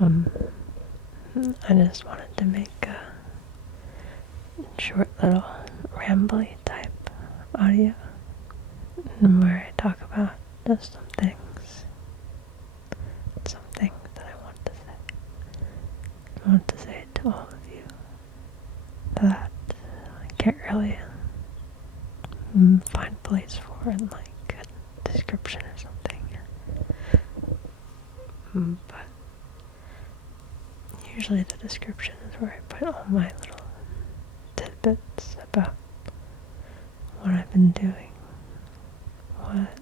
um, I just wanted to make a short little rambly type audio where I talk about just some things that I want to say. I want to say to all of you that I can't really find a place for in like a description or something. But usually the description is where I put all my little tidbits about what I've been doing, what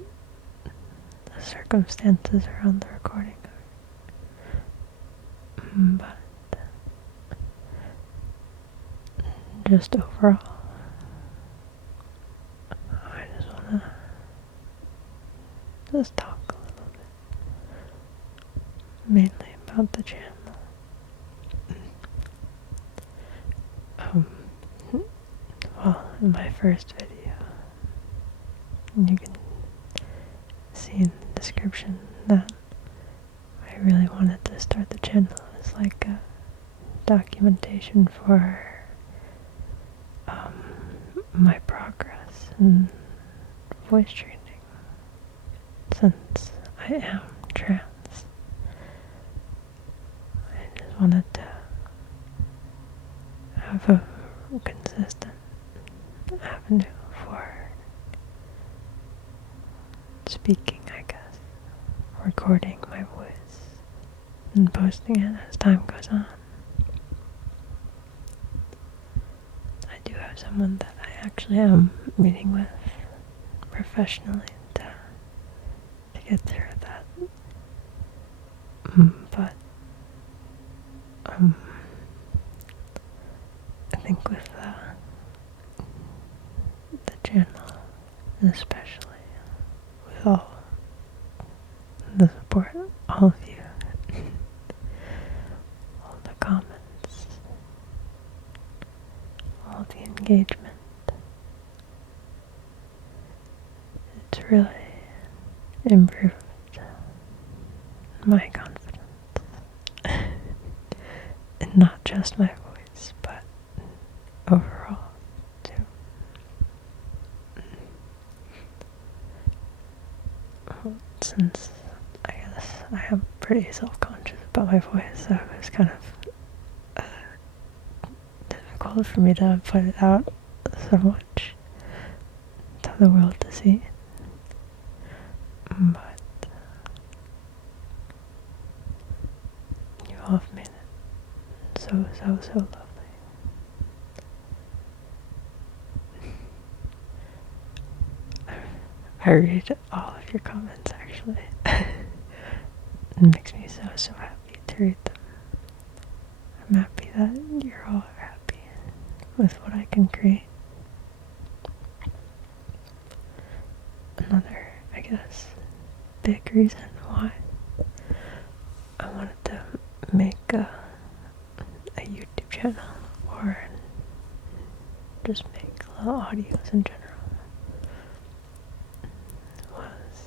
the circumstances around the recording are. But just overall, I just wanna just talk a little bit, mainly about the channel. Well, in my first video, you can see in the description that I really wanted to start the channel as like a documentation for my progress in voice training, since I am trans. I just wanted to have a consistent avenue for speaking, I guess, recording my voice and posting it as time goes on. I do have someone that I actually am meeting with professionally to get through that. But I think with the channel, especially with all the support, all of you, all the comments, all the engagement, it's really improved my confidence. And not just my voice, but overall too. Since I guess I am pretty self-conscious about my voice, so it was kind of difficult for me to put it out so much to the world to see. But you all have made it so lovely. I read all of your comments actually. It makes me so happy to read them. I'm happy that you're all happy with what I can create. Another, I guess, big reason why I wanted to make a YouTube channel, or just make little audios in general, was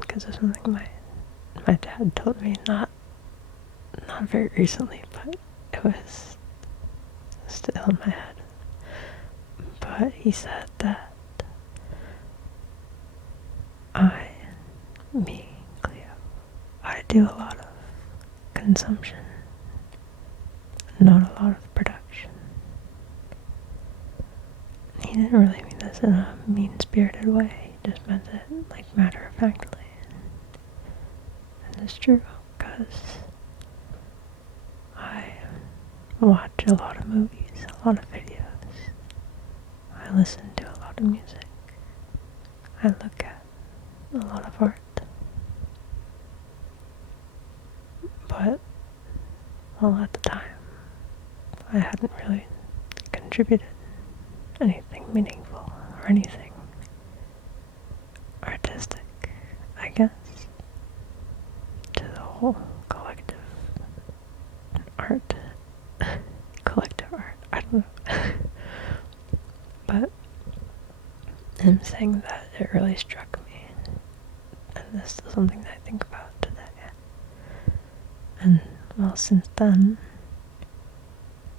because of something my dad told me not very recently, but it was still in my head. But he said that Cleo, I do a lot of consumption, not a lot of production. He didn't really mean this in a mean-spirited way, he just meant it like matter-of-factly. And it's true, because I watch a lot of movies, a lot of videos. I listen to a lot of music. I look at a lot of art. But, well, at the time, I hadn't really contributed anything meaningful or anything artistic, I guess, to the whole collective art. I don't know. But him saying that, it really struck me. And That's still something that I think about today. And, well, since then,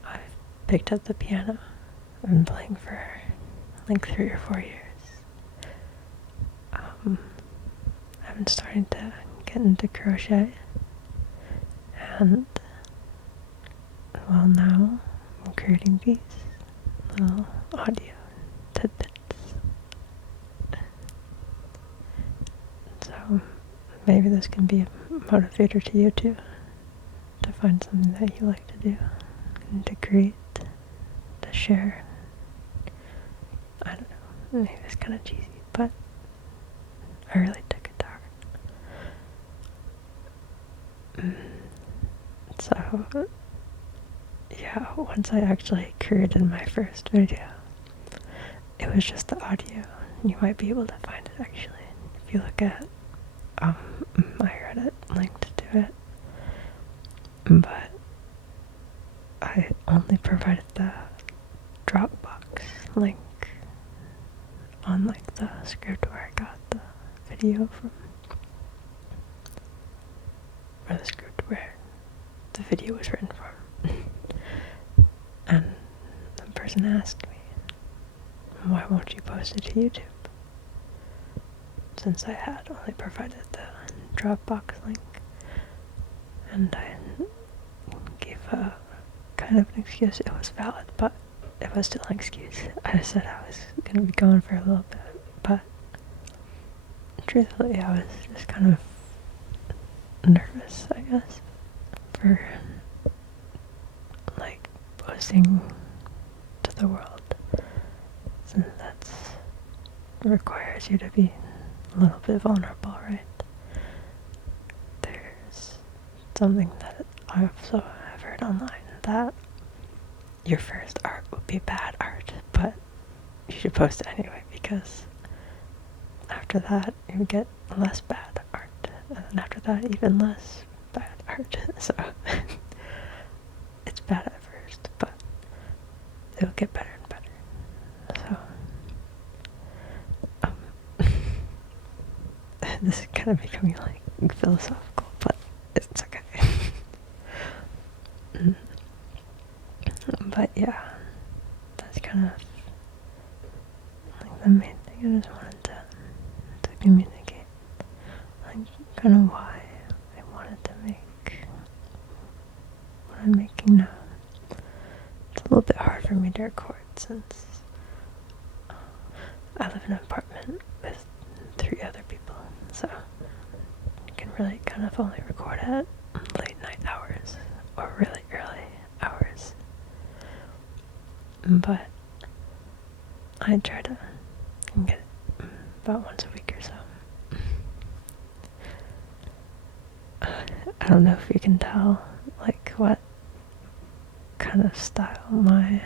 I've picked up the piano. I've been playing for like 3 or 4 years. I've been starting to get into crochet, and well, now I'm creating these little audio tidbits. So maybe this can be a motivator to you too, to find something that you like to do, and to create, to share. I don't know, maybe it's kind of cheesy, but I really took it to heart. So, yeah, once I actually created my first video, it was just the audio. You might be able to find it actually if you look at my Reddit linked to it, but I only provided the Dropbox link on like the script where I got the video from, or the script where the video was written from. And the person asked me, why won't you post it to YouTube? Since I had only provided the Dropbox link, and I gave a kind of an excuse. It was valid, but it was still an excuse. I said I was going to be gone for a little bit, but truthfully I was just kind of nervous, I guess, for like posting to the world, since that's requires you to be a little bit vulnerable, right? There's something that I also have heard online, that your first art would be bad art, but you should post it anyway, because after that you get less bad art, and then after that even less bad art. So it's bad at first, but it'll get better and better. So this is kind of becoming like philosophical, but it's okay. But yeah, that's kind of like the main thing I just wanted to communicate, like kind of why I wanted to make what I'm making now. It's a little bit hard for me to record since I live in an apartment with 3 other people, so I can really kind of only record at late night hours or really early hours. But I try to get it about once a week or so. I don't know if you can tell like what kind of style my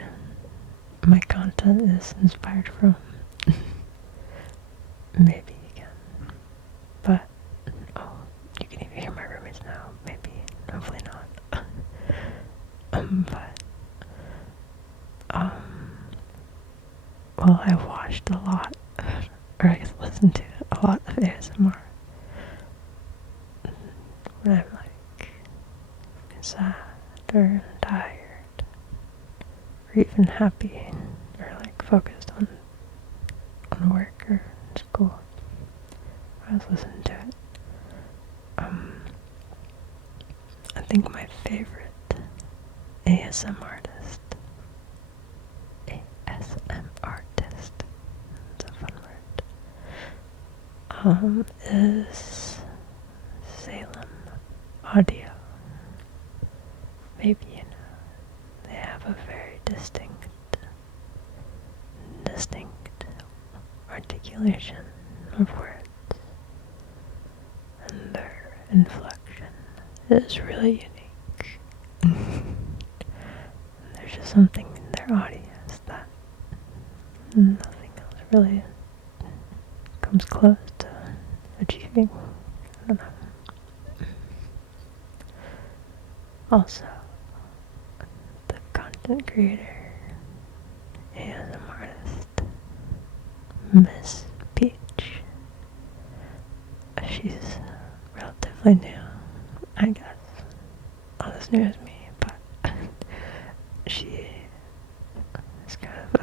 content is inspired from. Maybe you can, but you can even hear my roommates now. Maybe, hopefully not. Well, I watched a lot, or I guess listened to a lot of ASMR when I'm like sad or tired, or even happy, or like focused on work or school. I was listening to it. I think my favorite ASM artist, it's a fun word, is Salem Audio. Maybe you know, they have a very distinct articulation of words, and their inflection is really unique. There's just something in their audios that nothing else really comes close to achieving. I don't know. Also, the content creator and an artist, Miss Peach. She's relatively new, I guess. Not as new as me, but she is kind of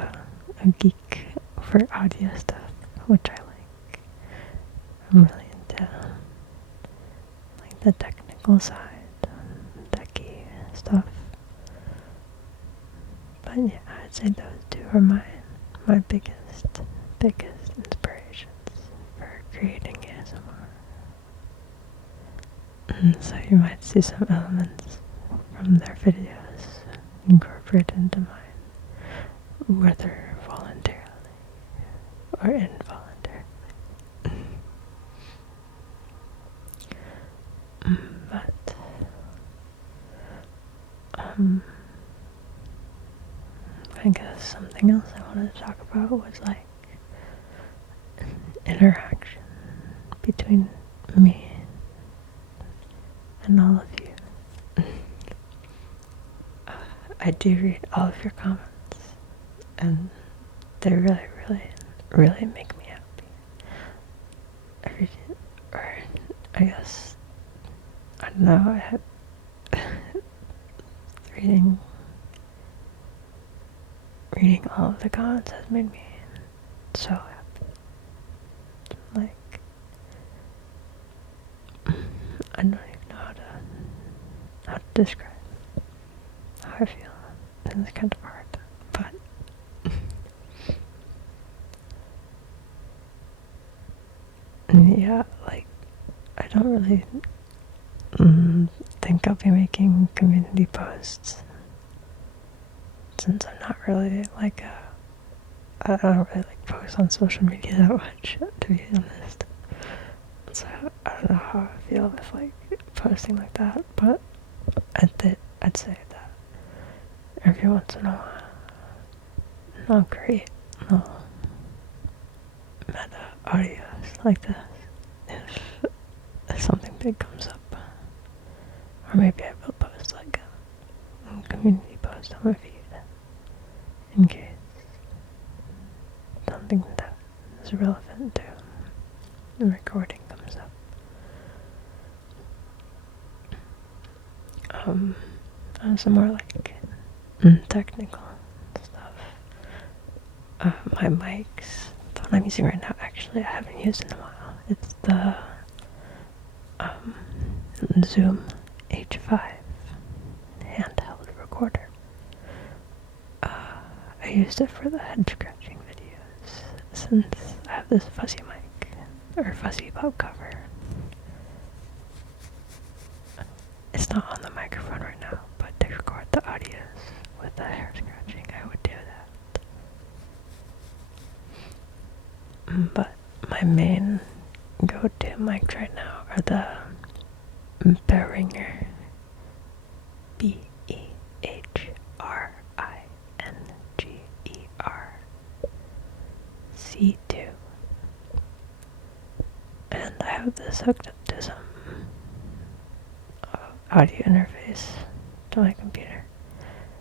a geek for audio stuff, which I like. I'm really into like the technical side, techie stuff. But yeah, I'd say those two are my biggest inspirations for creating ASMR. And so you might see some elements from their videos incorporated into mine, whether voluntarily or involuntarily. But I guess something else I wanted to talk about was like interaction between me and all of you. I do read all of your comments, and they really make me happy. Or I guess, I don't know, I had reading all of the comments has made me so happy. Like, I don't even know how to describe how I feel. And it's kind of hard, but yeah, like, I don't really think I'll be making community posts, since I'm not really like I don't really like post on social media that much, to be honest. So I don't know how I feel with like posting like that, but I'd say that every once in a while I'll create little meta audios like this if something big comes up. Or maybe I will post like a community post on my feed in case something that is relevant to the recording comes up. Some more like technical stuff. My mics, the one I'm using right now, actually I haven't used in a while. It's the Zoom H5 handheld recorder. I used it for the head scratching videos, since I have this fuzzy mic, or fuzzy pop cover. It's not on the microphone right now, but to record the audios with the hair scratching, I would do that. But my main go-to mics right now are the Behringer, Behringer C2, and I have this hooked up to some audio interface to my computer,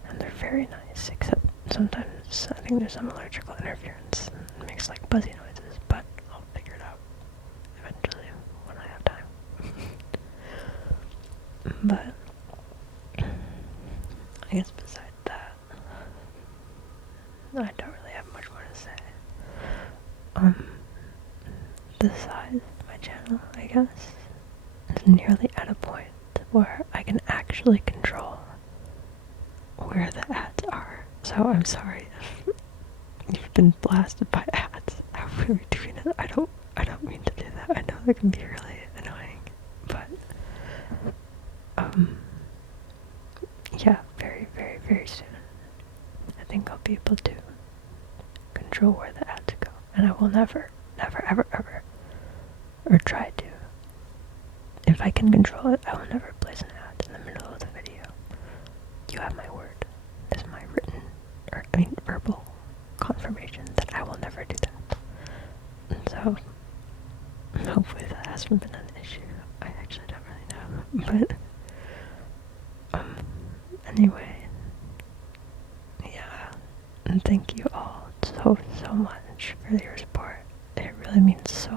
and they're very nice, except sometimes I think there's some electrical interference and it makes like buzzy noises, but I'll figure it out eventually when I have time. But I guess besides that, I don't really have much more to say. The size of my channel, I guess, is nearly at a point where I can actually control where the ads are. So I'm sorry if you've been blasted by ads halfway between it. I don't mean to do that. I know that can be really annoying, but yeah, very soon I think I'll be able to control where the ads go, and I will never ever or try to. If I can control it, I will never place an ad in the middle of the video. You have my word. This is my verbal confirmation that I will never do that. And so, hopefully that hasn't been an issue. I actually don't really know. But, anyway, yeah. And thank you all so much for your support. It really means so